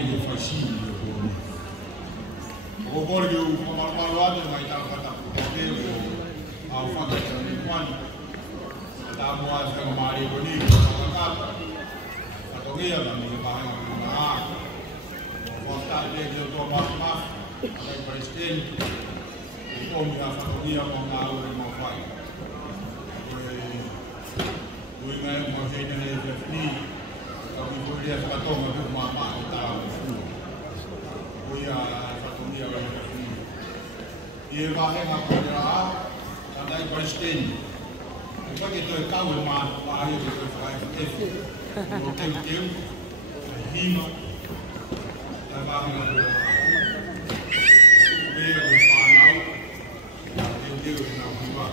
ele fascini. O borghi o maluate mai ta kata putate o au fata ni kwani. Ta moa ka mari boni ka ta ko ngia na ni ba na. O ta de to ba ma ai presidente. O mi ha fatto via con la ora ma fai. Lui mai mo hene ne fni. Kami boleh fatto ma per ma ta. Lui ha fatto via con la fni. E va e ma porrà andai presidente. E poi che tu cavo ma io che fai e o tempo rima da va ma vero che fa now eu não viva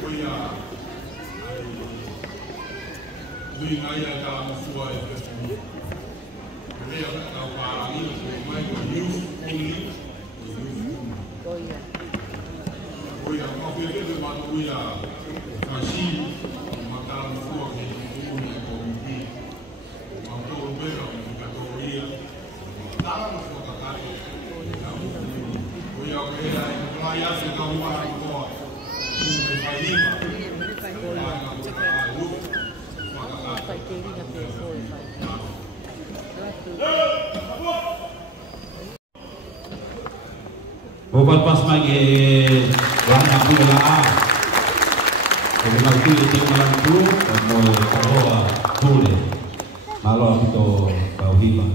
foi a Luína ia dar uma sua expressão veio a para mim foi foi a uma vez que eu mato foi a fazia matar uma sua que eu não convivi uma coisa bem uma categoria tava no seu cacau foi a que era lá ia se dar uma agora Obat pas magi warna pula. Kalau tu itu malam tu, mau taruh pule, malam itu kau hiba.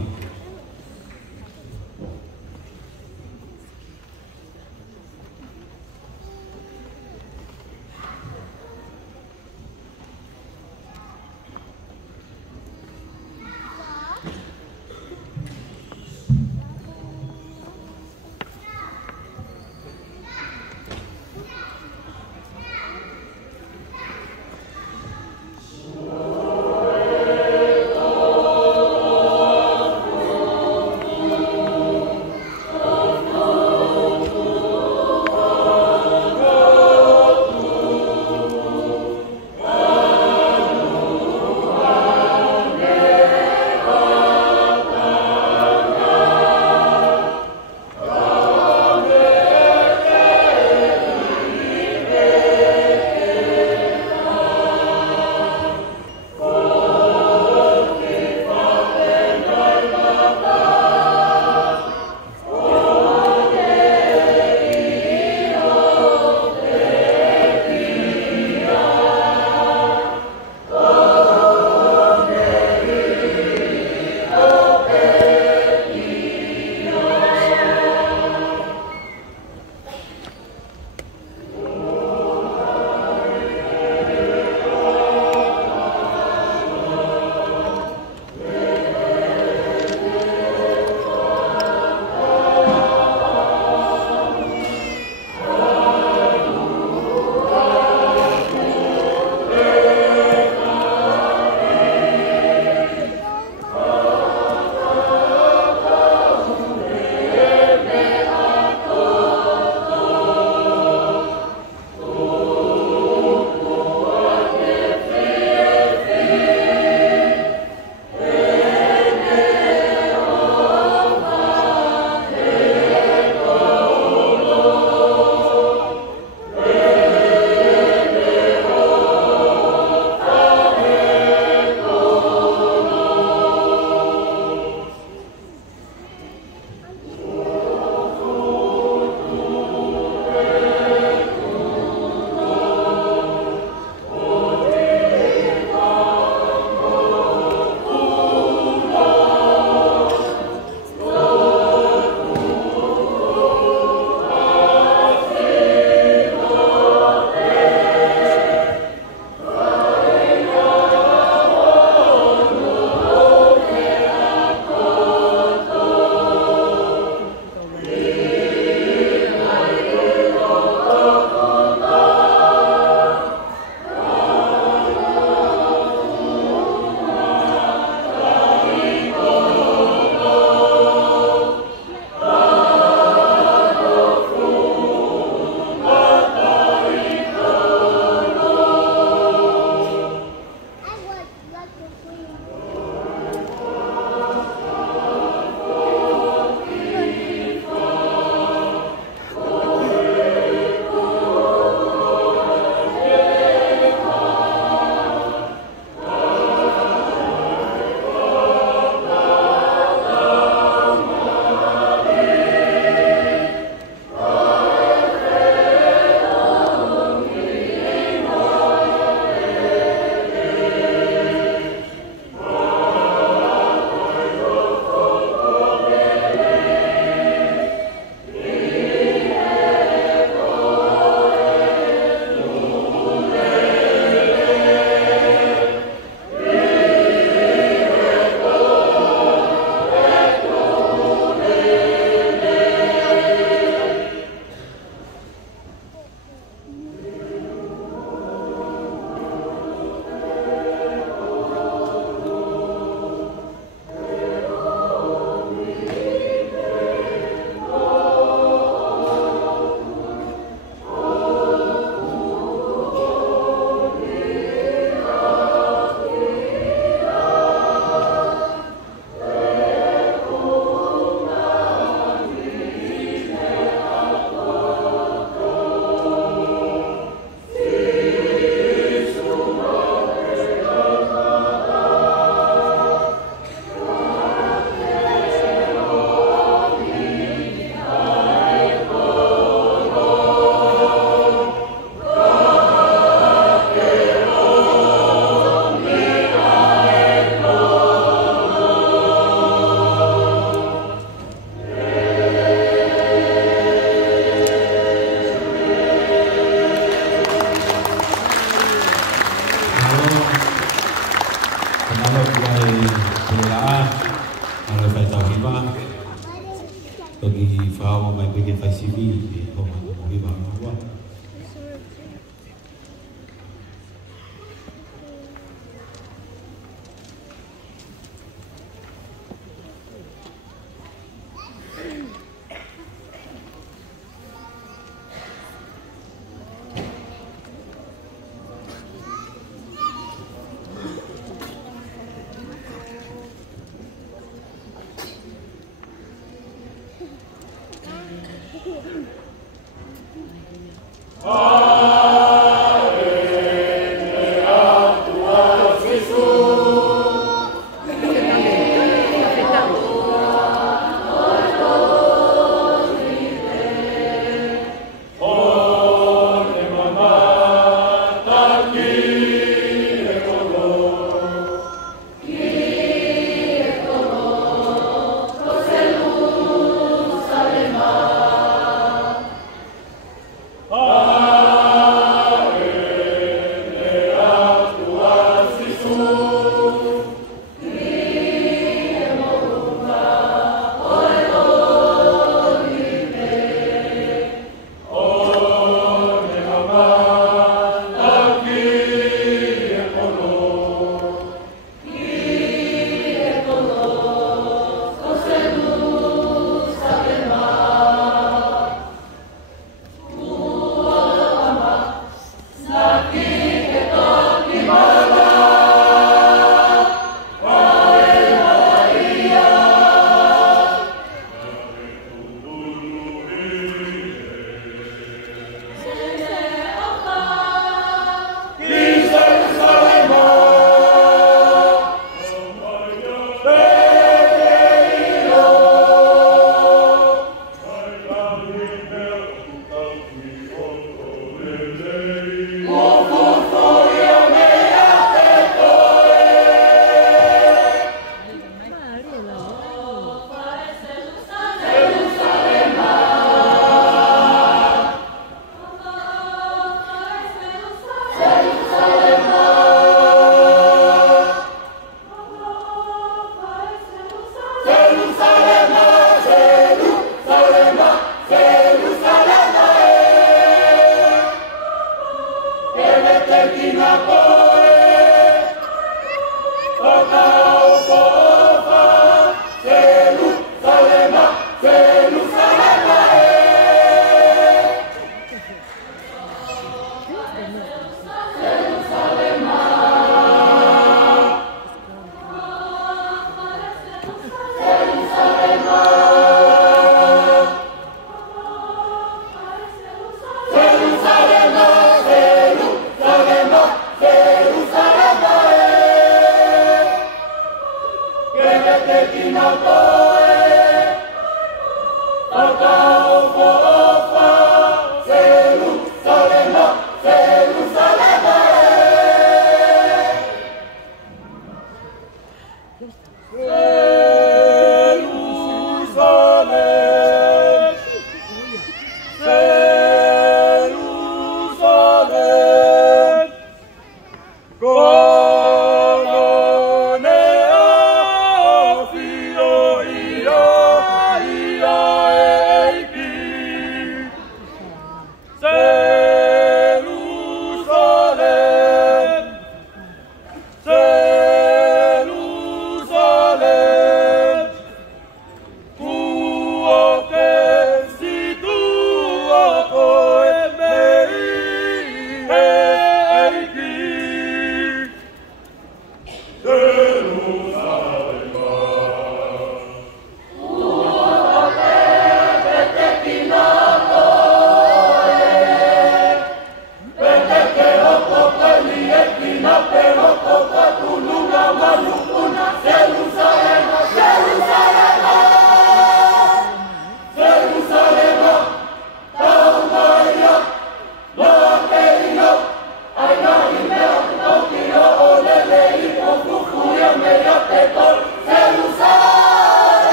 civil di Roma Oliva Magua.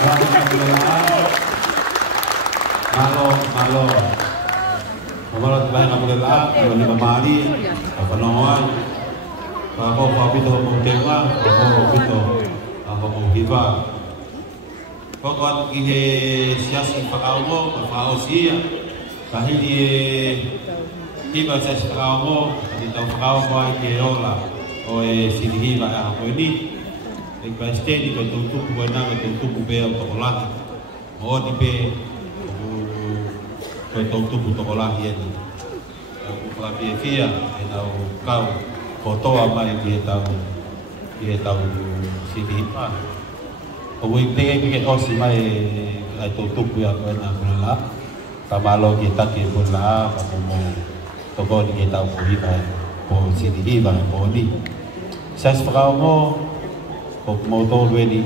Malo. Kalau terbaik nak boleh lah, kalau ni pemari, apa nawai, kalau pabito mungkinlah, kalau pabito, kalau mungkinlah. Kalau kita siasat fakau sia, kahit kita siasat fakau, kita fakau buat keola, sini lah aku ini. Pasti di bentuk buana bentuk bea tokolah. Di be bentuk tokolah ini. Aku pelajari dia, tahu kau foto apa yang dia tahu sini. Aku ini kita osi mai bentuk bea buana. Kamalo kita buana, kamu mau toko kita tahu sini bang, ini. Saya sekarang mau motor ready.